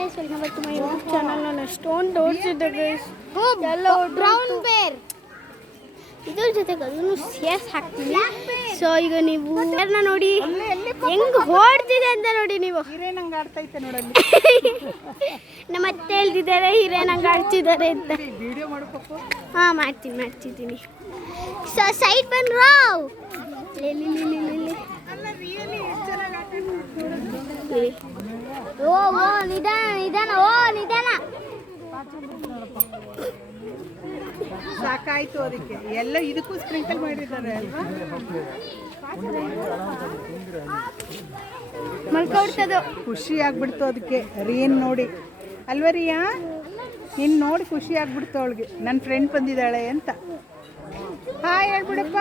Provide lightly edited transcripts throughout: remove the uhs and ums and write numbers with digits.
Guys, welcome back to my YouTube channel. ನಾನು ಎಷ್ಟೊಂದು ಓಡಿಸಿದ್ದೆ guys, ಎಲ್ಲ ಬ್ರೌನ್ ಬೇರ್ ಇದ್ರ ಜೊತೆಗೆ ಅದನ್ನು ಸೇರ್ಸ್ ಹಾಕ್ತೀನಿ. ಸೊ ಈಗ ನೀವು ಯಾರನ್ನ ನೋಡಿ ಹೆಂಗ್ ಓಡ್ತಿದೆ ಅಂತ ನೋಡಿ. ನೀವು ಹಿರೇನಂಗೆ ಆಡ್ತೈತೆ ನೋಡಲ್ಲಿ. ನಮ್ಮ ಅತ್ತೆ ಹೇಳ್ತಿದ್ದಾರೆ ಹಿರೇನಂಗೆ ಆಡ್ತಿದ್ದಾರೆ ಅಂತ. ವಿಡಿಯೋ ಮಾಡ್ಬೇಕು. ಹಾಂ ಮಾಡ್ತಿದ್ದೀನಿ. ಸೊ ಸೈಡ್ ಬಂದ್ರಾವ್ ಓ ನಿಧಾನ ಸಾಕಾಯ್ತು ಅದಕ್ಕೆ. ಎಲ್ಲ ಇದಕ್ಕೂ ಸ್ಪ್ರಿಂಕಲ್ ಮಾಡಿದ್ದಾರೆ ಅಲ್ವಾ? ಮಲ್ಕೊಡ್ತದು. ಖುಷಿ ಆಗ್ಬಿಡ್ತು ಅದಕ್ಕೆ ರೀನ್ ನೋಡಿ ಅಲ್ವಾ ರಿಯಾ? ನಿನ್ನ ನೋಡಿ ಖುಷಿ ಆಗ್ಬಿಡ್ತು ಅವಳಿಗೆ, ನನ್ನ ಫ್ರೆಂಡ್ ಬಂದಿದ್ದಾಳೆ ಅಂತ. ಹಾಯ್ ಹೇಳ್ಬಿಡಪ್ಪ.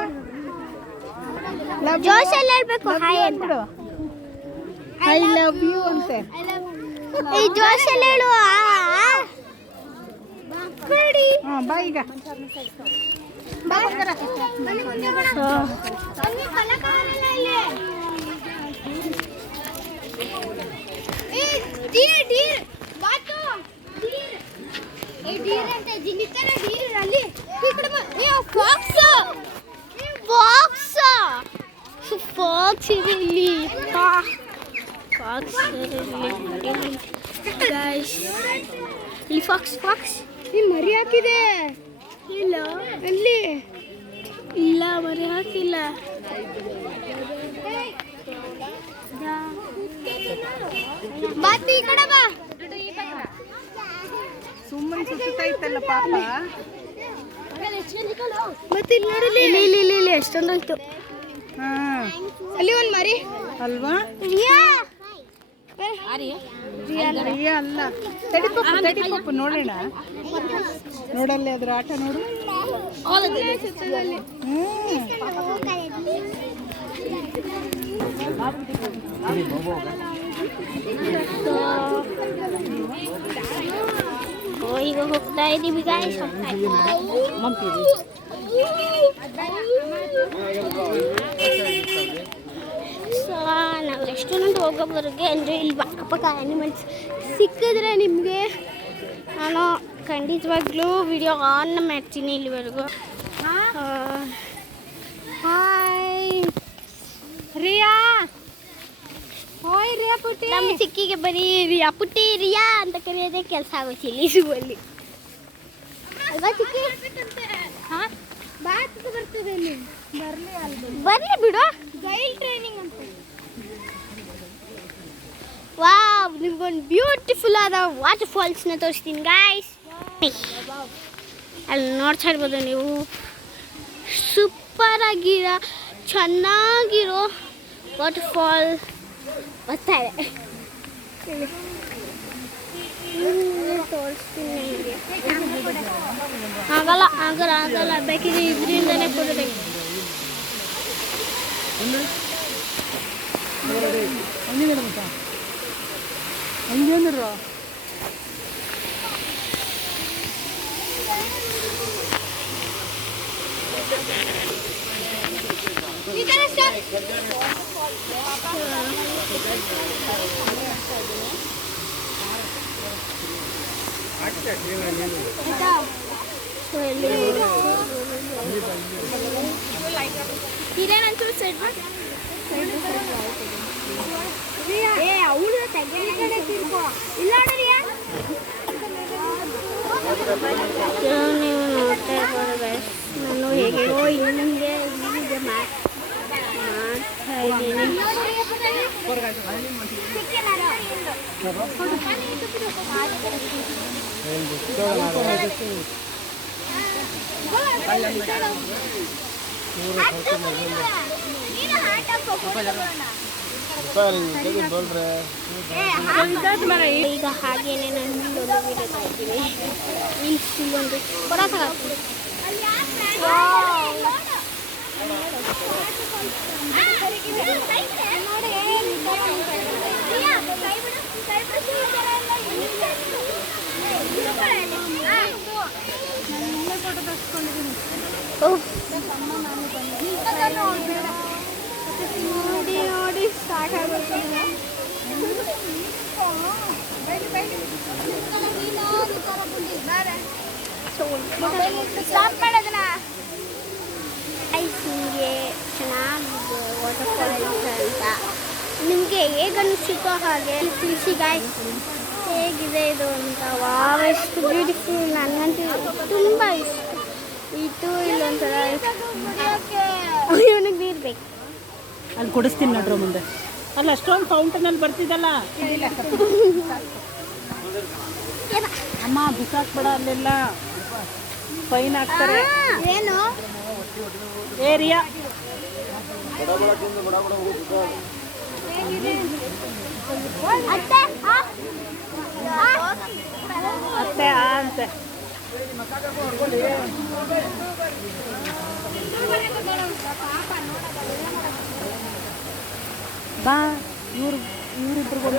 ಜೋಶಲ್ಲಿ ಹೇಳ್ಬೇಕು ಹಾಯ್ ಅಂತ. ಐ ಲವ್ ಯು ಅಂತೆ. ಈ ಜೋಶಲ್ಲಿ ಹೇಳು. ಹಾಂ ಬಾ ಈಗ ಬಾ. ಫಾಕ್ಸ್ ಇದೆ ಇಲ್ಲಿ. ಇಲ್ಲಿ ಫಾಕ್ಸ್ ಮರಿ ಹಾಕಿದೆ. ಇಲ್ಲ ಅಲ್ಲಿ ಇಲ್ಲ, ಮರಿ ಹಾಕಿಲ್ಲ. ಈ ಕಡೆ ಬಾ. ಸುಮ್ಮನೆ ಸುತ್ತೈತಲ್ಲ ಪಾಪ. ಮತ್ತೆ ಇಲ್ಲಿ ನೋಡಲಿ, ಇಲ್ಲಿ ಎಷ್ಟೊಂದು ಆಯ್ತು. ಹಾಂ ಅಲ್ಲಿ ಒಂದು ಮರಿ ಅಲ್ವಾ? ರಿಯಾ ಅಲ್ಲ, ತಡಿಪಪ್ಪು ನೋಡೋಣ. ನೋಡಲ್ಲಿ ಅದ್ರ ಆಟ ನೋಡು. ಈಗ ಹೋಗ್ತಾ ಇದ್ದೀವಿ ಗಾಯ್ಸ್. ನಾವು ರೆಸ್ಟೋರೆಂಟ್ ಹೋಗೋವರೆಗೆ ಅಂದರೆ ಇಲ್ಲಿ ಅಕ್ಕಪಕ್ಕ ಆ್ಯನಿಮಲ್ಸ್ ಸಿಕ್ಕಿದ್ರೆ ನಿಮಗೆ ನಾನು ಖಂಡಿತವಾಗ್ಲೂ ವಿಡಿಯೋ ಆನ್ ಮಾಡ್ತೀನಿ ಇಲ್ಲಿವರೆಗೂ. ಹಾಯ್ ರಿಯಾ. ರಿಯಾ ಪುಟ್ಟಿ. ನಮ್ಮ ಚಿಕ್ಕಿಗೆ ಬರೀ ರಿಯಾ ಪುಟ್ಟಿ ರಿಯಾ ಅಂತ ಕರೆಯೋದೇ ಕೆಲಸ ಆಗುತ್ತೆ ಇಲ್ಲಿ ಝೂವಲ್ಲಿ ಅಲ್ವಾ ಚಿಕ್ಕಿ? ಹಾಂ ಬರ್ತದೆ ಇಲ್ಲಿ. ಬರಲಿ ಬಿಡು. ಗೈಡ್ ಟ್ರೈನಿಂಗ್ ಅಂತ. ವಾವ್, ನಿಮ್ಗೊಂದು ಬ್ಯೂಟಿಫುಲ್ ಆದ ವಾಟರ್ ಫಾಲ್ಸ್ನ ತೋರಿಸ್ತೀನಿ ಗಾಯ್ಸ್. ಅಲ್ಲಿ ನೋಡ್ತಾ ಇರ್ಬೋದು ನೀವು, ಸೂಪರ್ ಆಗಿರೋ ಚೆನ್ನಾಗಿರೋ ವಾಟರ್ ಫಾಲ್ ಬರ್ತಾ ಇದೆ. ತೋರಿಸ್ತೀನಿ ನಿಮಗೆ. ಆಗಲ್ಲ ಬೇಕಿದ್ರೆ ಇದರಿಂದನೇ ಕೊಡಬೇಕು. ಹಂಗೇನಿರೋ ಹಿರೇನಂತೂ ಸೆಟ್ ಅವಳು ಇಲ್ಲ ನೋಡ್ರಿಯಾ. ನೀವು ನೋಡ್ತಾ ಇರ್ಬೋದು ನಾನು ಹೇಗೆಯೋ ಹಿಂಗೆ ಮಾಡ್ತಾ ಇದ್ದೀನಿ. ಈಗ ಹಾಗೇನೆ ನಾನು ಒಂದು ವಿಡಿಯೋ ತಗೋತೀನಿ. ಒಂದು ಪೊರ ತಗೋತೀನಿ. ನೋಡಿ ಸಾಕಾಗುತ್ತೆ. ಸ್ಟಾಪ್ ಮಾಡೋದನ್ನ ಐಸಿಗೆ ಚೆನ್ನಾಗಿದೆ ವಾಟರ್ಫಾಲ್ಸ್ ಅಂತ ನಿಮಗೆ ಹೇಗೆ ಅನಿಸುತ್ತೋ ಹಾಗೆ ತಿಳಿಸಿ ಗಾಯ್ಸ್ ಹೇಗಿದೆ ಇದು ಅಂತ. ವಾವ್ ಎಷ್ಟು ಬ್ಯೂಟಿಫುಲ್, ನನಗಂತೂ ತುಂಬ ಇಷ್ಟ. ಇದು ಇಲ್ಲೊಂಥರ ಇವನಿಗೆ ನೀರು ಬೇಕು. ಅಲ್ಲಿ ಕುಡಿಸ್ತೀನಿ ನೋಡ್ರು ಮುಂದೆ. ಅಲ್ಲ ಅಷ್ಟೊಂದು ಫೌಂಟನಲ್ಲಿ ಬರ್ತಿದ್ದಲ್ಲ ಅಮ್ಮ, ಬಿಸಾಕ್ಬೇಡ, ಅಲ್ಲೆಲ್ಲ ಫೈನ್ ಹಾಕ್ತಾರೆ. ಏನು ಏರಿಯಾ ಅತ್ತೆ ಅತ್ತೆ ಅಂತೆ. ಬಾ, ಇವರಿಬ್ರಿಗೂ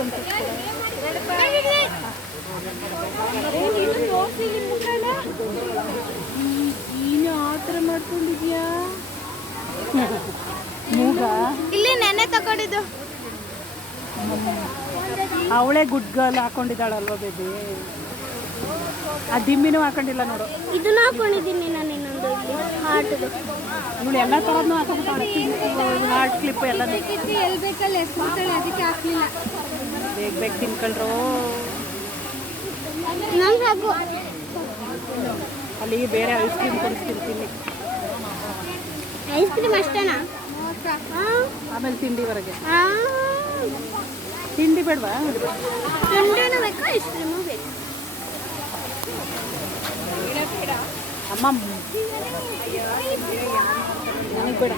ನೀನು ಆ ಥರ ಮಾಡ್ಕೊಂಡಿದ್ಯಾ? ಮೂಗ ಇಲ್ಲಿ ನೆನ್ನೆ ತಗೊಂಡಿದ್ದು. ಅವಳೇ ಗುಡ್ ಗರ್ಲ್ ಹಾಕೊಂಡಿದ್ದಾಳಲ್ವ ಬೇಬಿ. ಆ ದಿಮ್ಮಿನೂ ಹಾಕೊಂಡಿಲ್ಲ ನೋಡು. ಇದನ್ನ ಹಾಕೊಂಡಿದ್ದೀನಿ ನಾನು ಇನ್ನೊಂದು ಇಲ್ಲಿ ಹಾರ್ಟ್ದು. ಇವಳು ಎಲ್ಲ ಥರದ್ದು ಹಾಕೊಂಡ್ಬಿಟ್ಟಾಳೆ. ಹಾರ್ಟ್ ಕ್ಲಿಪ್ ಎಲ್ಲ ಎಲ್ಲಿ ಬೇಕಲ್ಲ ಎಸ್ಕೊಳ್ತಾಳೆ, ಅದಕ್ಕೆ ಹಾಕ್ಲಿಲ್ಲ. ಬೇಗ ಬೇಗ ತಿನ್ಕೊಂಡ್ರು. ನಂಗೆ ಹಾಕು. ಅಲ್ಲಿ ಬೇರೆ ಐಸ್ ಕ್ರೀಮ್ ಕೊಡಿಸ್ತೀನಿ ತಿನ್ನಿ. ಐಸ್ ಕ್ರೀಮ್ ಅಷ್ಟೇನಾ? ಆಮೇಲೆ ತಿಂಡಿ ಹೊರಗೆ. ತಿಂಡಿ ಬೇಡವಾ? ತಿಂಡಿನೂ ಬೇಕು, ಐಸ್ ಕ್ರೀಮು ಬೇಕು. ಅಮ್ಮ ನನಗೆ ಬೇಡ.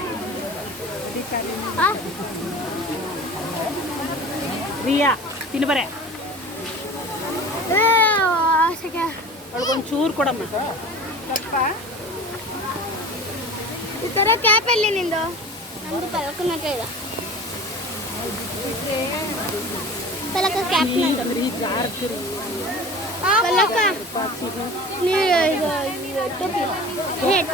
ರಿಯಾ ತಿನ್ನು ಬರೇ. ಅವಳಿಗೊಂದು ಚೂರು ಕೊಡಮ್ಮ. ಸ್ವಲ್ಪ ಈ ಥರ ಕ್ಯಾಪ್ ಎಲ್ಲಿ ನಿಂದು? ನಂದು ಪಲಕನ ಇದೆ. ಪಲಕ ಕ್ಯಾಪ್ ಪಲಕ ಟೋಪಿ ಹೆಡ್.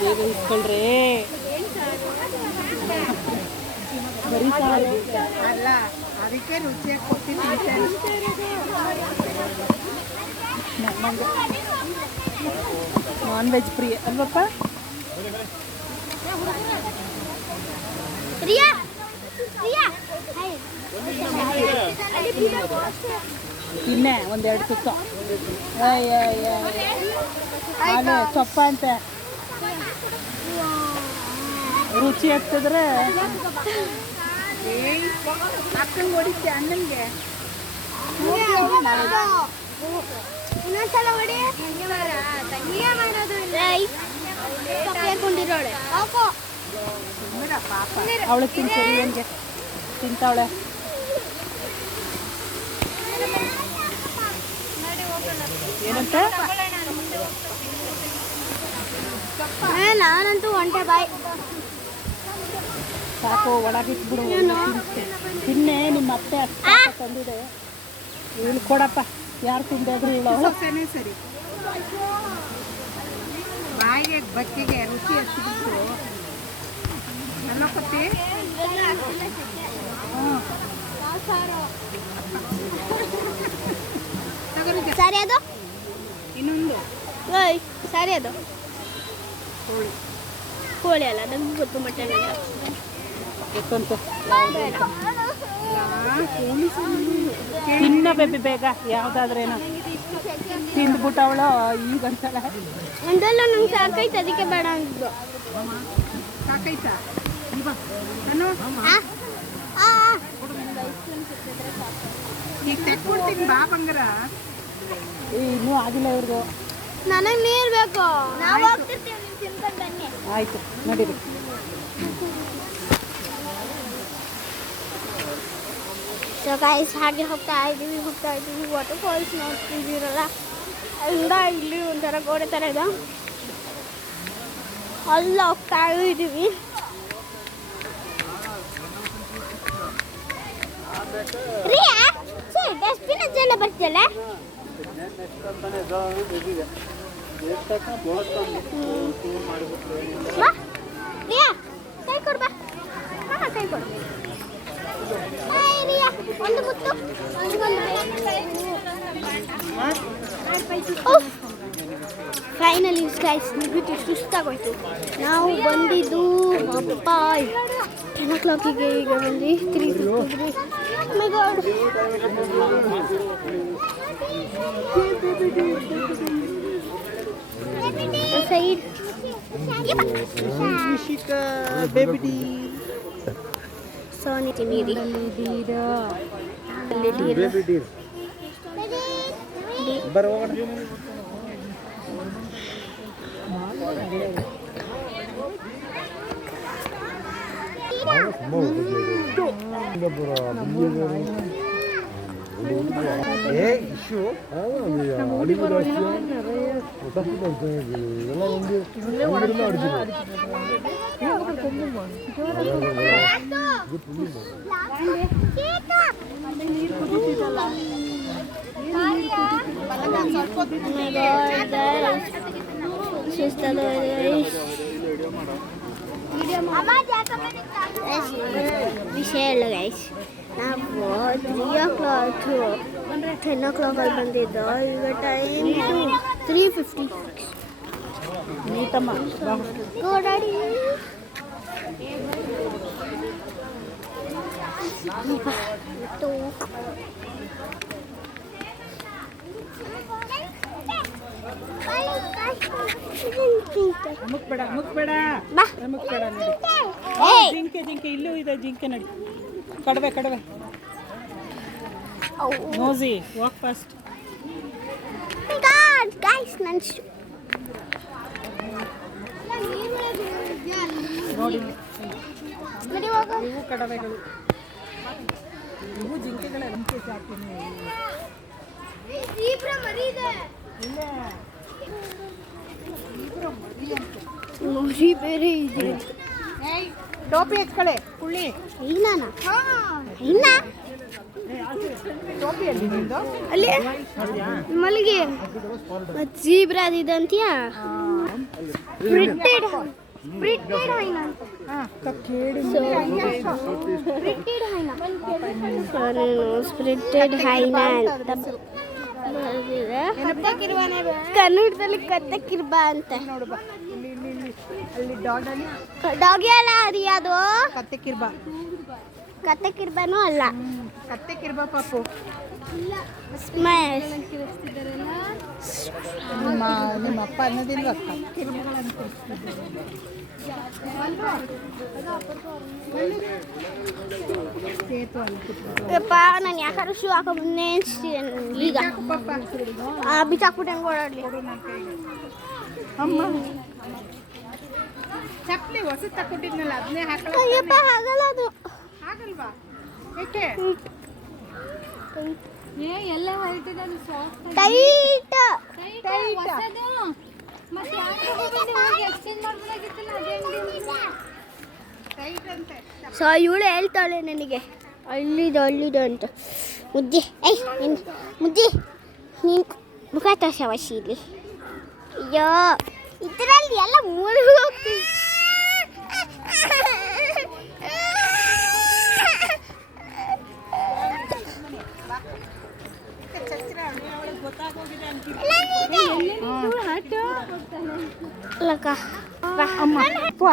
ಬೇಗ ಇಸ್ಕೊಳ್ರಿ. ಬರೀ ಅಲ್ಲ, ಅದಕ್ಕೆ ರುಚಿಯಾಗಿ ಕೊಡ್ತೀನಿ. ನಾನ್ ವೆಜ್ ಪ್ರಿಯ ಅಲ್ವಪ್ಪ? ರಿಯಾ ರಿಯಾ ತಿನ್ನೆ ಒಂದೆರಡು ತುತ್ತ. ಅದೇ ಸೊಪ್ಪ ಅಂತ ರುಚಿ ಆಗ್ತದ್ರೆ ಅಕ್ಕಂಗೆ ಹೊಡಿತೆ ಅಣ್ಣನಿಗೆ. ಇನ್ನೊಂದ್ಸಲ ಹೊಡಿ. ಹಾಕೊಂಡಿರೋಳೆ ಅವಳು ತಿನ್ ಸರಿ ನನಗೆ ತಿಂತಾವಳೆ. ಏನಂತ? ನಾನಂತೂ ಒಂಟೆ ಬಾಯ್. ಸಾಕು, ಒಳಗಿಟ್ಬಿಡು. ತಿನ್ನೆ, ನಿಮ್ಮ ಅತ್ತೆ ಅಕ್ಕ ತಂದಿದೆ. ಇವಳು ಕೊಡಪ್ಪ, ಯಾರು ತಿಂದಾದ್ರು ಇವಳು ಸರಿ. ಬಾಯಿಗೆ ಬಕ್ಕಿಗೆ ರುಚಿ ಹಚ್ಚಿಬಿಟ್ಟು ಎಲ್ಲ ಕೊತ್ತಿ. ಸರಿ ಅದು ಇನ್ನೊಂದು ಸರಿ ಅದು ಕೋಳಿ ಅಲ್ಲ, ನಂಗೆ ಗೊತ್ತು ಮಟನ್ ಅಂತ ಗೊತ್ತಂತೆ. ತಿನ್ನ ಬೇಬಿ ಬೇಗ, ಯಾವುದಾದ್ರೇನು ತಿಂದ್ಬಿಟ್ಟು ಅವಳು ಈಗಂತಲ್ಲ. ಒಂದೆಲ್ಲ ನಂಗೆ ಸಾಕೈತೆ, ಅದಕ್ಕೆ ಬೇಡ ಅಂದಿದ್ದು. ಸಾಕೈತಾ? ಈಗ ತೆಕ್ಕೊಡ್ತೀನಿ ಬಾ ಬಂಗಾರ. ಇನ್ನೂ ಆಗಿಲ್ಲ ಇವ್ರದ್ದು. ನನಗೆ ನೀರು ಬೇಕು. ನಾವು ಹೋಗ್ತಿರ್ತೀವಿ, ನೀವು ತಿನ್ಕೊಂಡು ಬನ್ನಿ. ಆಯ್ತು, ನಡೀರಿ. ಸೊ ಗೈಸ್, ಹಾಗೆ ಹೋಗ್ತಾ ಇದ್ದೀವಿ ವಾಟರ್ ಫಾಲ್ಸ್ ನೋಡ್ತಿದ್ದೀರಲ್ಲ, ಅಲ್ಲ ಇಲ್ಲಿ ಒಂಥರ ಗೋಡೆ ಥರ ಇದೆ, ಅಲ್ಲಿ ಹೋಗ್ತಾ ಇದ್ದೀವಿ. ರಿಯಾ ಡಸ್ಟ್ಬಿನ್ ಹಚ್ಚೆಲ್ಲ ಬರ್ತಿಯಲ್ಲ? ರಿಯಾ ಕೈ ಕೊಡು, ಬಾ. ಕೈ ಕೊಡು. ಹಾಯ್ ರಿಯಾ. ಒಂದು ಮುತ್ತು ಫೈನಲಿ ಗೈಸ್ ಮುಗಿತು, ಸುಸ್ತಾಗೋಯ್ತು. ನಾವು ಬಂದಿದ್ದು ಅಪ್ಪ 10 o'clock-ಗೆ, ಈಗ ಬಂದು 3:53. ಮೈ ಗಾಡ್, ಸೈಡ್ ಸೋನಿ ತಿನ್ನೀರಿ ವಿಷಯ ಇಲ್ಲ ಗೈಸ್. ನಾವು 3 o'clock 10 o'clock ಅಲ್ಲಿ ಬಂದಿದ್ದು. ಈಗ ಟೈಮ್ 3:56. ನೀತಮ್ಮ ಗೋಡಾಡಿ ಮುಕ್ಬೇಡ ಮುಕ್ಬೇಡ ಮುಕ್ಬೇಡ ನೋಡಿ. ಜಿಂಕೆ ಜಿಂಕೆ ಇಲ್ಲೂ ಇದೆ, ಜಿಂಕೆ ನೋಡಿ. ಕಡವೆ ಕಡವೆ. ನೋಸಿ ವಾಕ್ ಫಾಸ್ಟ್. ಗೈಸ್ ನನ್ನ ನೋಡಿ ಇವು ಕಡವೆಗಳು, ಇವು ಜಿಂಕೆಗಳ ಜಿಂಕೆ ಸಾಕ್ತೀನಿ. ಮರಿ ಬೇರೆ ಇದೆ. ಟೋಪಿ ಹಚ್ಕಳೆ ಕುಳ್ಳಿ. ಇಲ್ಲ ಇಲ್ಲ ಟೋಪಿಯಲ್ಲಿ ನಿಂದು ಅಲ್ಲಿ ಮಲ್ಲಿಗೆ ಜೀಬ್ರಾ ಇದೆ ಅಂತೀಯಾ? ಪ್ರಿಂಟೆಡ್ ಹೈನಾ ಅಂತ. ಸ್ಪ್ರಿಂಟೆಡ್ ಹೈನಾ ಅಂತ ಕನ್ನಡದಲ್ಲಿ ಕತ್ತಕ್ಕಿರ್ಬ ಅಂತ. ನೋಡುಬಾ ಇಲ್ಲಿ ಇಲ್ಲಿ ಇಲ್ಲಿ ಅಲ್ಲಿ ಡಾಗಿ ಅಲ್ಲ ಅದು, ಯಾವುದು ಕತ್ತೆಕಿರ್ಬಾ. ಕತ್ತಕ್ಕಿರ್ಬನೂ ಅಲ್ಲ, ಕತ್ತೆಕಿರ್ಬಾ ಪಾಪು. ನಿಮ್ಮ ಅಪ್ಪ ಅನ್ನೋದಿಲ್ವಾ ಕತ್ತೆಕಿರ್ಬಗಳನ್ನು ಯಪ್ಪ ನಾನು ಯಾಕಾದ್ರೂ ಶೂ ಹಾಕೊಂಡ್ಬಂದೇ ಅನಿಸ್ತಿದೆ ನನಗೆ ಈಗ. ಬಿಚ್ಚಾಕ್ಬಿಟ್ಟು ಹೆಂಗೆ ಓಡಾಡಲಿ. ಅಮ್ಮ ಚಪ್ಪಲಿ ಹೊಸ ತಕ್ಕೊಟ್ಟಿದ್ನಲ್ಲ ಅದನ್ನೇ ಹಾಕಲ್ಲ. ಅಯ್ಯಪ್ಪ ಆಗಲ್ಲ, ಅದು ಆಗಲ್ವಾ? ಏಕೆ ಎಲ್ಲ ಹೊರಟಿದೆ ಟೈಟ್. ಸೊ ಇವಳು ಹೇಳ್ತಾಳೆ ನನಗೆ ಅಳ್ಳಿದು ಅಂತ. ಮುದ್ದೆ ಮುದ್ದೆ ನೀನು ಮುಖ ತೋರ್ಸವ ಶೀಲಿ. ಅಯ್ಯೋ ಇದರಲ್ಲಿ ಎಲ್ಲ ಮುಳುಗಿ ಹೋಗ್ತೀನಿ.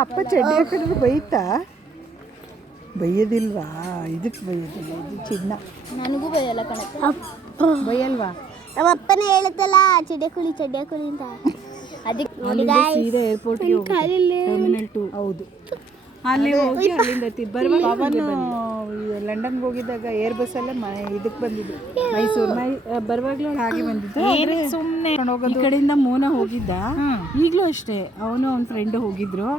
ಅಪ್ಪ ಚಡ್ಡಿ ಹಾಕಿದ್ರೆ ಬೈತಾ? ಬೈಯೋದಿಲ್ವಾ? ಇದಕ್ಕೆ ಬೈಯೋದಿಲ್ಲ, ಇದು ಚಿನ್ನ. ನನಗೂ ಬೈಯಲ್ಲ ಕಣಪ್ಪ. ಬೈಯಲ್ವಾ? ನಮ್ಮ ಅಪ್ಪನೇ ಹೇಳುತ್ತಲ್ಲ ಚಡ್ಡಿ ಹಾಕೊಳ್ಳಿ ಅಂತ. ಅದಕ್ಕೆ ಸೀದಾ ಏರ್ಪೋರ್ಟ್ಗೆ ಟರ್ಮಿನಲ್ 2. ಹೌದು, ಅಲ್ಲಿ ಹೋಗಿ ಅಲ್ಲಿಂದ ಬರುವಾಗ ಲಂಡನ್ಗೆ ಹೋಗಿದ್ದಾಗ ಏರ್ ಬಸ್ ಎಲ್ಲ ಇದಕ್ಕೆ ಬಂದಿದ್ದು, ಮೈಸೂರು. ಬರುವಾಗ್ಲೂ ಹಾಗೆ ಬಂದಿದ್ದು. ಸುಮ್ಮನೆ ಈ ಕಡೆಯಿಂದ ಮೋನ ಹೋಗಿದ್ದ. ಈಗಲೂ ಅಷ್ಟೇ, ಅವನು ಅವನ ಫ್ರೆಂಡ್ ಹೋಗಿದ್ರು.